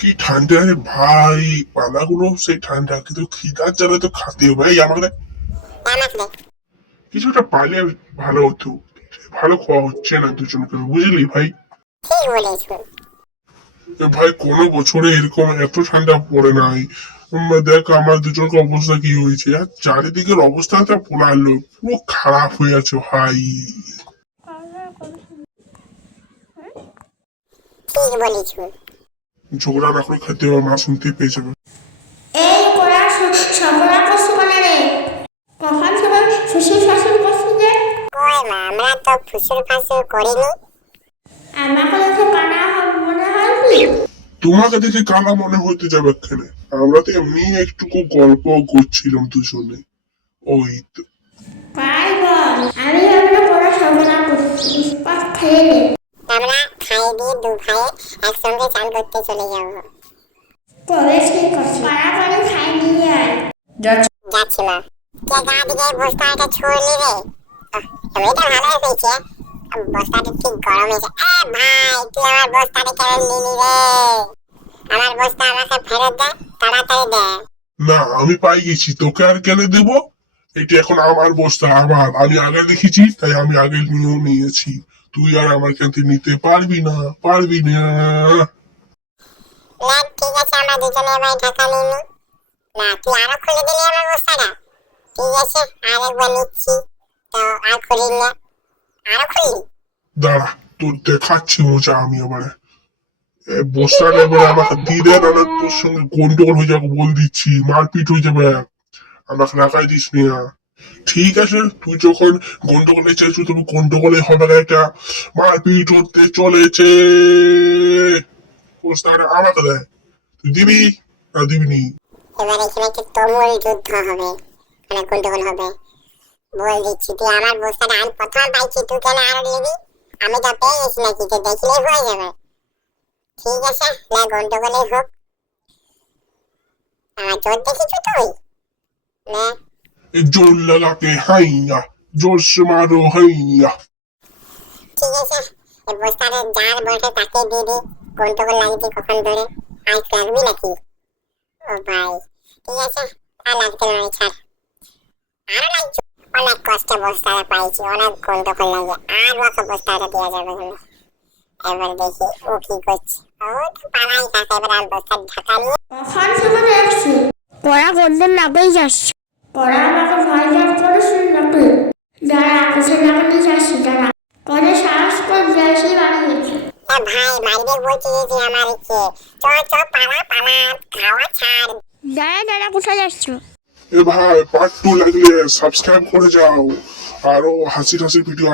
কি ঠান্ডা রে ভাই, পালাগুলো সেই ঠান্ডা, কিন্তু খিদার জ্বালা তো খাতে হবে। এই আমাদের কিছুটা পাইলে ভালো হতো। ভালো খাওয়া হচ্ছে না দুজনকে, বুঝলি ভাই? ভাই কোনো বছরে এরকম এত ঠান্ডা পড়ে নাই। দেখ আমার দুজনকে অবস্থা কি হয়েছে, আর চারিদিকের অবস্থাটা পোড়ালো, পুরো খারাপ হয়ে আছে ভাই। ঝগড়া না করে খেতে হবে, মা শুনতে পেয়ে যাবে। এই কোরা ঝগড়া করছো মানে রে? কখন সবাই ফুসুর ফাসুর করছো যে? কই মা, আমরা তো ফুসুর ফাসুর করিনি। আমাকে দেখে কানা মনে হয় কি? তোমাকে দেখে কালা মনে হতে যাবে এখানে, আমরা তো এমনি একটুকু গল্প করছিলাম দুজনে। ওই তো ভাই বল, আমি আমরা কোরা ঝগড়া করছি, পাস খেয়ে নে। আমরা খাই দিয়ে দু ভাইয়ে একসঙ্গে চান করতে চলে যাবো। কবে ঠিক করছি, পাড়াপাড়ি খাই নিয়ে আয়। যাচ্ছি মা। কে গা দিকে বস্তাটা ছড়লি রে? এমনিটা ভালো হয়েছে, বস্তাটা ঠিক গরম হয়েছে। ভাই তুই আমার বস্তাটা কেন নিলি রে? আমার বস্তা আমাকে ফেরত দে, তাড়াতাড়ি দে। না, আমি পাই গেছি, তোকে আর কেন দেব? এটা এখন আমার বস্তা, আমার, আমি আগে দেখেছি তাই আমি আগে নিয়েও নিয়েছি। তুই আর আমার কাছে নিতে পারবি না, পারবি না। না ঠিক আছে, আমরা দুজনে এবার ঢাকা নিয়ে নি। না তুই আরো খুলে দিলি আমার বস্তাটা। ঠিক আছে আরেকবার নিচ্ছি, তো আর খুলিস না, আরো খুললি। দাঁড়া, তোর দেখাচ্ছি মজা আমি এবার। বস্তাটা এবার আমাকে দিয়ে দেন, আর তোর সঙ্গে গন্ডগোল হয়ে যাবে বল দিচ্ছি, মারপিট হয়ে যাবে। আমাকে রাখাই দিস না। ঠিক আছে, তুই যখন গন্ডগোলে চাইছো তবে গন্ডগোলে হবে না, এটা মারপিট হতে চলেছে। বস্তাটা আমাকে দেয়, তুই দিবি না দিবি নি? এবার এখানে একটা তুমুল যুদ্ধ হবে, মানে গন্ডগোল হবে। বল দিচ্ছি, তুই আমার বস্তাটা আমি প্রথম পাইছি, তুই কেন আরো নিবি? আমি তো পেয়ে গেছি নাকি, তো দেখলেই হয়ে যাবে। ঠিক আছে, না গন্ডগোলেই হোক। আমার জোর দেখিছো তুই? না जोर लगा के हैया, जोर से मारो हैया। ঠিক আছে, এই বস্তাটা যার বলছে তাকে দিয়ে দে। গন্ডগোল লাগছে কখন ধরে, আজ লাগবি নাকি? ও ভাই ঠিক আছে, আর লাগতে নয়, ছাড়। আরো লাগছে, অনেক কষ্টে বস্তাটা পাইছি, অনেক গন্ডগোল লাগে, আর ওকে বস্তাটা দেওয়া যাবে না। এবার দেখি ও কি করছে। ও তো পালাই থাকে, এবার আর বস্তা ঢাকা নিয়ে। কখন থেকে দেখছি পড়া করতে লাগেই যাচ্ছে। পড়া আমাকে ভয় ভাব করিস নাকি? দাঁড়া, কিসের লাগাতে যাচ্ছি, দাঁড়া। করে সাহস করে যাইছি বাড়ি গেছে। ভাই মারবে বলছি যে আমার ইচ্ছে। চ পালা পালা, খাওয়া ছাড়। দাঁড়া কোথায় যাচ্ছ? এ ভাই, পার্ট 2 লাগলে সাবস্ক্রাইব করে যাও, আরো হাসির হাসির ভিডিও